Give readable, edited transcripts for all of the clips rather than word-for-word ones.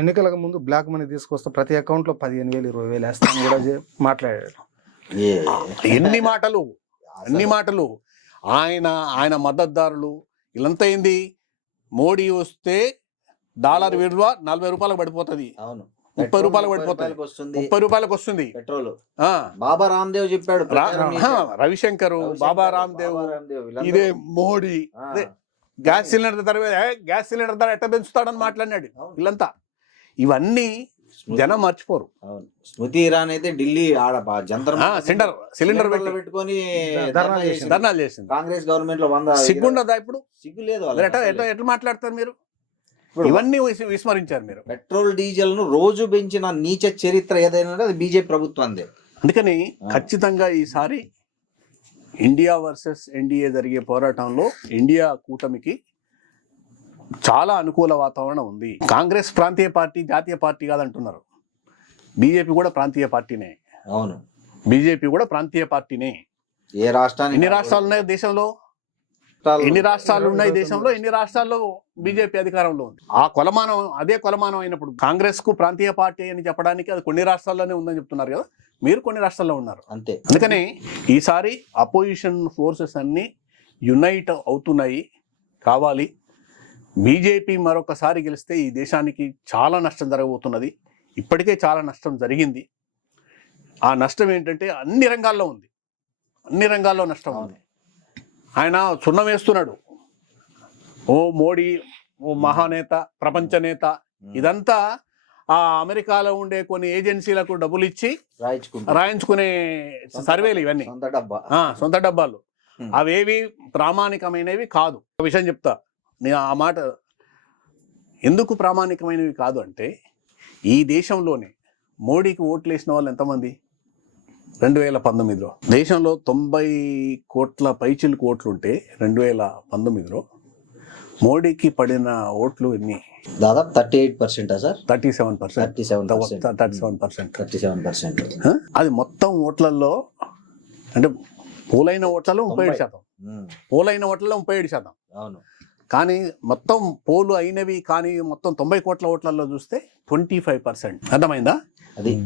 ఎన్నికలకు ముందు black money తీసుకొస్తే ప్రతి అకౌంట్లో 15,000 20,000 వేస్తాను కూడా మాట్లాడాడు. ఎన్ని మాటలు అన్ని మాటలు. ఆయన మద్దతుదారులు వీళ్ళంతా ఏంది, మోడీ వస్తే డాలర్ విలువ 40 రూపాయలకు పడిపోతుంది, 30 రూపాయలకు పడిపోతుంది, 30 రూపాయలకు వస్తుంది పెట్రోల్. బాబా రామ్దేవ్ చెప్పాడు, రవిశంకర్, బాబా రామ్దేవ్, ఇదే మోడీ, గ్యాస్ సిలిండర్ ధర ఎట్ట పెంచుతాడని మాట్లాడినాడు. వీళ్ళంతా ఇవన్నీ జనం మర్చిపోరు. స్మృతి ఇరానీ అయితే ఢిల్లీ ఆడ జంతర్ సిలిండర్ పెట్టుకొని ధర్నాలు చేసింది. కాంగ్రెస్ గవర్నమెంట్ లో 100 సిగ్గుండదా ఇప్పుడు? సిగ్గు లేదు. ఎట్లా మాట్లాడతారు మీరు? ఇవన్నీ విస్మరించారు మీరు. పెట్రోల్ డీజిల్ ను రోజు పెంచిన నీచ చరిత్ర ఏదైనా అది బీజేపీ ప్రభుత్వందే. అందుకని ఖచ్చితంగా ఈసారి ఇండియా వర్సెస్ ఎన్డీఏ జరిగే పోరాటంలో ఇండియా కూటమికి చాలా అనుకూల వాతావరణం ఉంది. కాంగ్రెస్ ప్రాంతీయ పార్టీ, జాతీయ పార్టీ కాదంటున్నారు. బీజేపీ కూడా ప్రాంతీయ పార్టీనే. అవును, బీజేపీ కూడా ప్రాంతీయ పార్టీనే. ఏ రాష్ట్రానికి ఎన్ని రాష్ట్రాలు ఉన్నాయి దేశంలో? ఎన్ని రాష్ట్రాలు ఉన్నాయి దేశంలో? ఎన్ని రాష్ట్రాల్లో బీజేపీ అధికారంలో ఉంది? అదే కొలమానం అయినప్పుడు కాంగ్రెస్ కు ప్రాంతీయ పార్టీ అని చెప్పడానికి అది కొన్ని రాష్ట్రాల్లోనే ఉందని చెప్తున్నారు కదా, మీరు కొన్ని రాష్ట్రాల్లో ఉన్నారు అంతే. అందుకని ఈసారి అపోజిషన్ ఫోర్సెస్ అన్ని యునైట్ అవుతున్నాయి. కావాలి, బీజేపీ మరొకసారి గెలిస్తే ఈ దేశానికి చాలా నష్టం జరగబోతున్నది. ఇప్పటికే చాలా నష్టం జరిగింది. ఆ నష్టం ఏంటంటే అన్ని రంగాల్లో ఉంది, అన్ని రంగాల్లో నష్టం ఉంది. ఆయన సున్నం వేస్తున్నాడు. ఓ మోడీ, ఓ మహానేత, ప్రపంచ నేత. ఇదంతా ఆ అమెరికాలో ఉండే కొన్ని ఏజెన్సీలకు డబ్బులు ఇచ్చి రాయించుకునే సర్వేలు ఇవన్నీ, సొంత డబ్బాలు. అవేవి ప్రామాణికమైనవి కాదు. ఒక విషయం చెప్తా, నేను ఆ మాట ఎందుకు ప్రామాణికమైనవి కాదు అంటే, ఈ దేశంలోనే మోడీకి ఓట్లు వేసిన వాళ్ళు ఎంతమంది? 2019లో దేశంలో 90 కోట్ల పైచిలకు ఓట్లుంటే 2019లో మోడీకి పడిన ఓట్లు ఎన్ని? దాదాపు 38% సార్. 37%. అది మొత్తం ఓట్లలో, అంటే పోలైన ఓట్లలో 37%. పోలైన ఓట్లలో 37%. అవును. కానీ మొత్తం పోలు అయినవి కానీ మొత్తం 90 కోట్ల ఓట్లలో చూస్తే 25%. అర్థమైందా?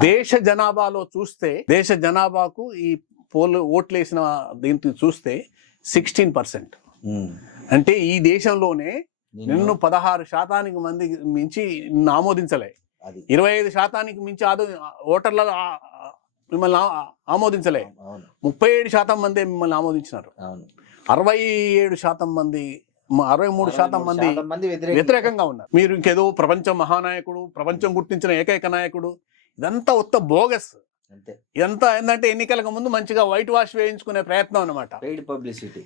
దేశ జనాభాలో చూస్తే, దేశ జనాభాకు ఈ పోలు ఓట్లు వేసిన దీంతో చూస్తే 16%. అంటే ఈ దేశంలోనే నిన్ను 16% మంది మించి ఆమోదించలే, 25% మించి ఓటర్ల మిమ్మల్ని ఆమోదించలే, 37% మంది మిమ్మల్ని ఆమోదించినారు, 67% మంది, 63% మంది వ్యతిరేకంగా ఉన్నారు. మీరు ఇంకేదో ప్రపంచ మహానాయకుడు, ప్రపంచం గుర్తించిన ఏకైక నాయకుడు, ఇదంతా ఉత్త బోగస్. ఇదంతా ఏంటంటే ఎన్నికలకు ముందు మంచిగా వైట్ వాష్ వేయించుకునే ప్రయత్నం అన్నమాట. పబ్లిసిటీ.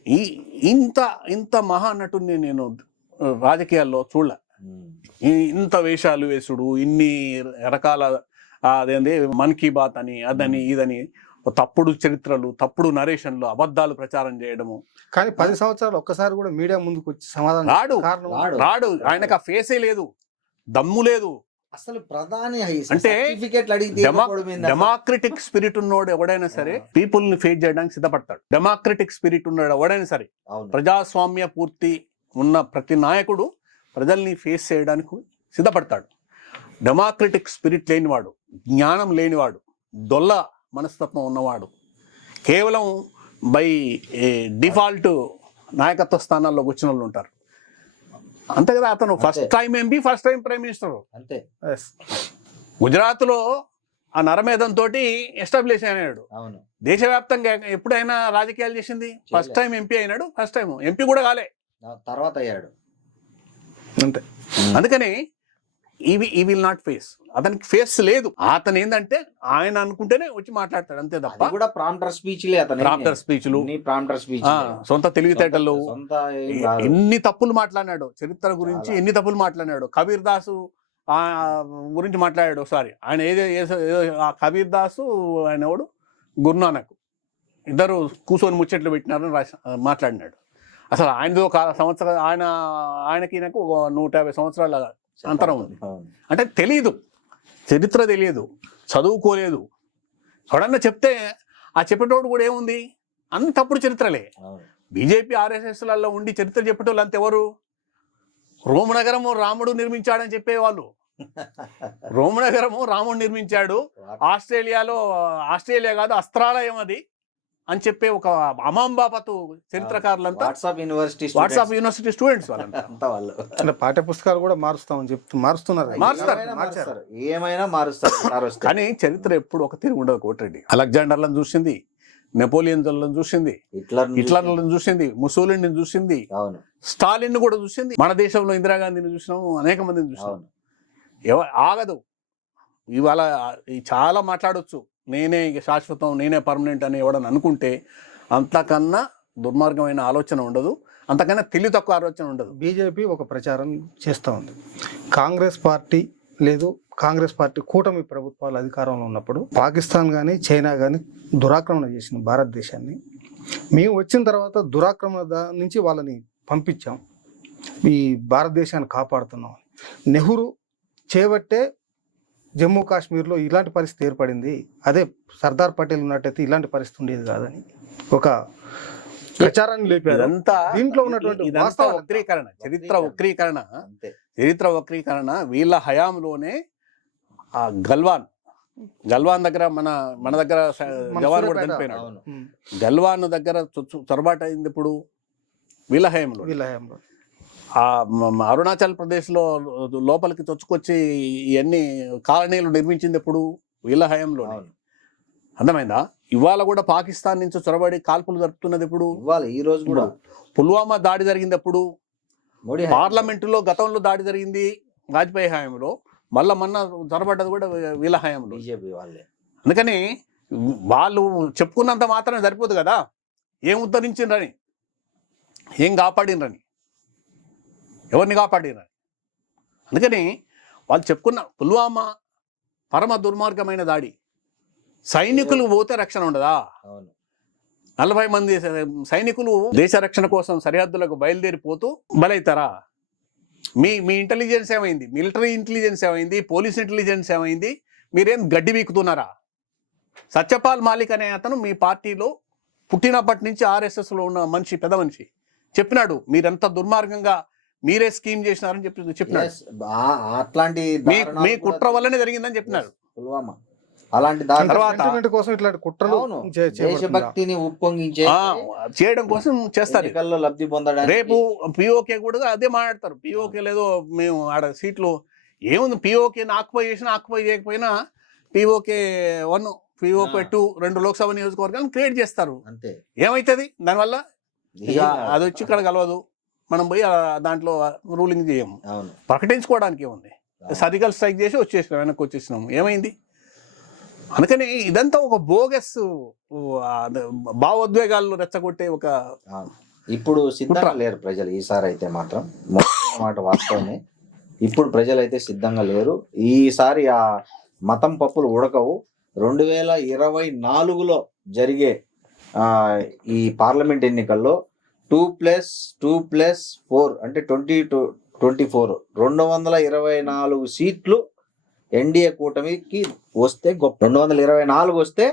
ఇంత మహానటుడిని నేను రాజకీయాల్లో చూడలే. ఇంత వేషాలు వేసుడు, ఇన్ని రకాల అదేంది మన్ కీ బాత్ అని, అదని ఇదని, తప్పుడు చరిత్రలు, తప్పుడు నరేషన్లు, అబద్ధాలు ప్రచారం చేయడము. కానీ 10 సంవత్సరాలు ఒక్కసారి కూడా మీడియా ముందుకు వచ్చి సమాధానం రాడు. ఆయనకు ఆ ఫేసే లేదు, దమ్ము లేదు. అసలు ప్రధాని అంటే డెమోక్రటిక్ స్పిరిట్ ఉన్నోడు ఎవడైనా సరే పీపుల్ ని ఫేస్ చేయడానికి సిద్ధపడతాడు. డెమోక్రటిక్ స్పిరిట్ ఉన్నాడు ఎవడైనా సరే, ప్రజాస్వామ్య పూర్తి ఉన్న ప్రతి నాయకుడు ప్రజల్ని ఫేస్ చేయడానికి సిద్ధపడతాడు. డెమోక్రటిక్ స్పిరిట్ లేనివాడు, జ్ఞానం లేనివాడు, దొల్ల మనస్తత్వం ఉన్నవాడు, కేవలం బై డిఫాల్ట్ నాయకత్వ స్థానాల్లో వచ్చిన వాళ్ళు ఉంటారు. అంతే కదా. అతను first time MP, first time prime minister. అంతే. గుజరాత్లో ఆ నరమేధంతో ఎస్టాబ్లిష్ అయినాడు. దేశవ్యాప్తంగా ఎప్పుడైనా రాజకీయాలు చేసింది ఫస్ట్ టైం ఎంపీ అయినాడు. ఫస్ట్ టైం ఎంపీ కూడా కాలే, తర్వాత అయ్యాడు. అంతే. అందుకని ఈ విల్ నాట్ ఫేస్, అతనికి ఫేస్ లేదు. అతను ఏంటంటే ఆయన అనుకుంటేనే వచ్చి మాట్లాడతాడు, అంతే తప్ప ప్రాంప్టర్ స్పీచ్లు, సొంత తెలివితేటలు. ఎన్ని తప్పులు మాట్లాడినాడు చరిత్ర గురించి, ఎన్ని తప్పులు మాట్లాడినాడు. కబీర్ దాసు గురించి మాట్లాడాడు ఒకసారి. ఆయన ఏదో ఆ కబీర్ దాసు ఆయన ఎవడు గురునానక్ ఇద్దరు కూర్చొని ముచ్చట్లు పెట్టినారని మాట్లాడినాడు. అసలు ఆయనది ఒక సంవత్సరం, ఆయనకి నాకు 150 సంవత్సరాల అంతరం ఉంది. అంటే తెలియదు, చరిత్ర తెలియదు, చదువుకోలేదు. ఎవడన్నా చెప్తే ఆ చెప్పేటోడు కూడా ఏముంది, అంతప్పుడు చరిత్రలే. బీజేపీ ఆర్ఎస్ఎస్లలో ఉండి చరిత్ర చెప్పేటోళ్ళు అంతెవరు? రోమ్ నగరం రాముడు నిర్మించాడని చెప్పేవాళ్ళు, రోమ్ నగరము రాముడు నిర్మించాడు, ఆస్ట్రేలియా కాదు అస్త్రాలయం అది అని చెప్పే ఒక అమాంబాపతు చరిత్రకారులంతా వాట్సాప్ యూనివర్సిటీ స్టూడెంట్స్ వాళ్ళంతా వాళ్ళు అంటే పాఠ్య పుస్తకాలు కూడా మారుస్తామని మారుస్తున్నారు. మారుస్తారు, ఏమైనా మారుస్తారు. కానీ చరిత్ర ఎప్పుడు ఒక తిరిగి ఉండదు కోటిరెడ్డి. అలెగ్జాండర్లను చూసింది, నెపోలియన్లను చూసింది, హిట్లర్లను చూసింది, ముసోలిని చూసింది, స్టాలిన్ కూడా చూసింది. మన దేశంలో ఇందిరాగాంధీని చూసినాము, అనేక మందిని చూసినాము. ఆగదు. ఇవాళ చాలా మాట్లాడొచ్చు, నేనే శాశ్వతం, నేనే పర్మనెంట్ అని ఎవడని అనుకుంటే అంతకన్నా దుర్మార్గమైన ఆలోచన ఉండదు, అంతకన్నా తెలివి తక్కువ ఆలోచన ఉండదు. బీజేపీ ఒక ప్రచారం చేస్తూ ఉంది. కాంగ్రెస్ పార్టీ లేదు, కాంగ్రెస్ పార్టీ కూటమి ప్రభుత్వాలు అధికారంలో ఉన్నప్పుడు పాకిస్తాన్ కానీ చైనా కానీ దురాక్రమణ చేసింది భారతదేశాన్ని. మేము వచ్చిన తర్వాత దురాక్రమణ నుంచి వాళ్ళని పంపించాం, ఈ భారతదేశాన్ని కాపాడుతున్నాం. నెహ్రూ చేపట్టే జమ్మూ కాశ్మీర్లో ఇలాంటి పరిస్థితి ఏర్పడింది, అదే సర్దార్ పటేల్ ఉన్నట్టయితే ఇలాంటి పరిస్థితి ఉండేది కాదని ఒక ప్రచారాన్ని లేపారు. దీంట్లో ఉన్నటువంటి వక్రీకరణ, చరిత్ర వక్రీకరణ వీళ్ళ హయాంలోనే. ఆ గల్వాన్ దగ్గర మన దగ్గర జవాన్ కూడా చనిపోయినాడు. గల్వాన్ దగ్గర చొరబాటు అయింది ఇప్పుడు వీళ్ళ హయాంలో. ఆ అరుణాచల్ ప్రదేశ్లో లోపలికి చొచ్చుకొచ్చి ఇవన్నీ కాలనీలు నిర్మించింది ఎప్పుడు వీళ్ళ హయాంలో. అర్థమైందా? ఇవాళ కూడా పాకిస్తాన్ నుంచి చొరబడి కాల్పులు జరుపుతున్నది ఇప్పుడు. ఈ రోజు కూడా పుల్వామా దాడి జరిగింది అప్పుడు, పార్లమెంటులో గతంలో దాడి జరిగింది వాజ్పేయి హయాంలో, మళ్ళా మొన్న చొరబడ్డది కూడా వీళ్ళ హయాంలో. అందుకని వాళ్ళు చెప్పుకున్నంత మాత్రమే సరిపోదు కదా, ఏం ఉద్ధరించిండ్రని, ఏం కాపాడినరని, ఎవరిని కాపాడినరని. అందుకని వాళ్ళు చెప్పుకున్న పుల్వామా పరమ దుర్మార్గమైన దాడి, సైనికులు పోతే రక్షణ ఉండదా? 40 మంది సైనికులు దేశ రక్షణ కోసం సరిహద్దులకు బయలుదేరిపోతూ బలైతారా? మీ ఇంటెలిజెన్స్ ఏమైంది? మిలిటరీ ఇంటెలిజెన్స్ ఏమైంది? పోలీస్ ఇంటెలిజెన్స్ ఏమైంది? మీరేం గడ్డి వీకుతున్నారా? సత్యపాల్ మాలిక్ అనే అతను మీ పార్టీలో పుట్టినప్పటి నుంచి RSSలో ఉన్న మనిషి, పెద్ద మనిషి, చెప్పినాడు మీరెంత దుర్మార్గంగా మీరే స్కీమ్ చేసినారని చెప్పినాడు. అట్లాంటి మీ కుట్ర వల్లనే జరిగిందని చెప్పినారు. పుల్వామా అలాంటి కోసం ఇట్లాంటి కుట్రలు దేశభక్తిని ఉప్పొంగించే చేయడం కోసం చేస్తారు. లబ్ధి పొందడానికి రేపు పిఓకే కూడా అదే మాట్లాడతారు. పిఓకే లేదో మేము ఆడ సీట్లు ఏముంది, పిఓకేని ఆక్యుపై చేసినా ఆక్యుపై చేయకపోయినా POK 1 POK 2 2 లోక్సభ నియోజకవర్గాలను క్రియేట్ చేస్తారు. అంతే. ఏమవుతుంది దానివల్ల? అది వచ్చి ఇక్కడ కలవదు, మనం పోయి దాంట్లో రూలింగ్ చేయము. ప్రకటించుకోవడానికి ఏముంది, సర్జికల్ స్ట్రైక్ చేసి వచ్చేసినాం, వెనక్కి వచ్చేసినాము, ఏమైంది? అందుకని ఇదంతా ఒక బోగస్ భావోద్వేగాలను రెచ్చగొట్టే ఒక. ఇప్పుడు సిద్ధంగా లేరు ప్రజలు ఈసారి అయితే మాత్రం, మాట వాస్తవమే. ఇప్పుడు ప్రజలు అయితే సిద్ధంగా లేరు. ఈసారి ఆ మతం పప్పులు ఉడకవు. 2024లో జరిగే ఈ పార్లమెంట్ ఎన్నికల్లో 2+2+4 అంటే 20-24 224 సీట్లు ఎన్డీఏ కూటమికి వస్తే గొప్ప. 224 వస్తే